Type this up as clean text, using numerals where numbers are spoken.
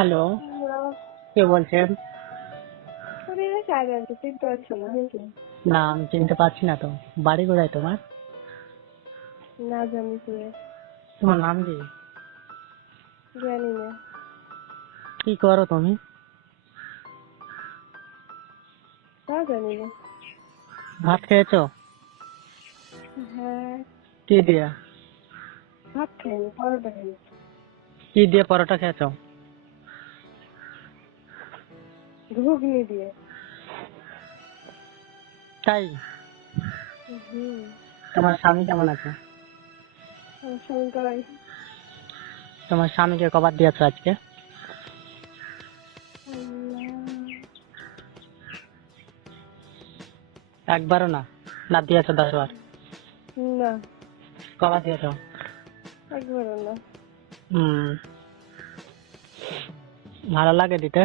Hello, hello. কে বলছেন? শরীরে কাজে আছে, চিনতে পারছো না নাকি? না, আমি চিনতে পারছি না তো। বাড়ি কোথায় তোমার? না জানি তুই, তোমার নাম কি? জানি না। কি করো তুমি? তা জানি না। ভাত খেয়েছো? হ্যাঁ, কি দিয়ে? ভাত খাইনি, পরোটা খাইনি। কি দিয়ে পরোটা খেয়েছো? ঘুগনি দিয়ে। তাই? হুম। তোমার স্বামী কেমন আছে? আমার স্বামী কই? তোমার স্বামীকে কবার দিয়েছো আজকে? আল্লাহ। একবারও না? না দিয়েছো 10 বার? না, কবার দিয়েছো? একবারও না। হুম, ভালো লাগে দিতে?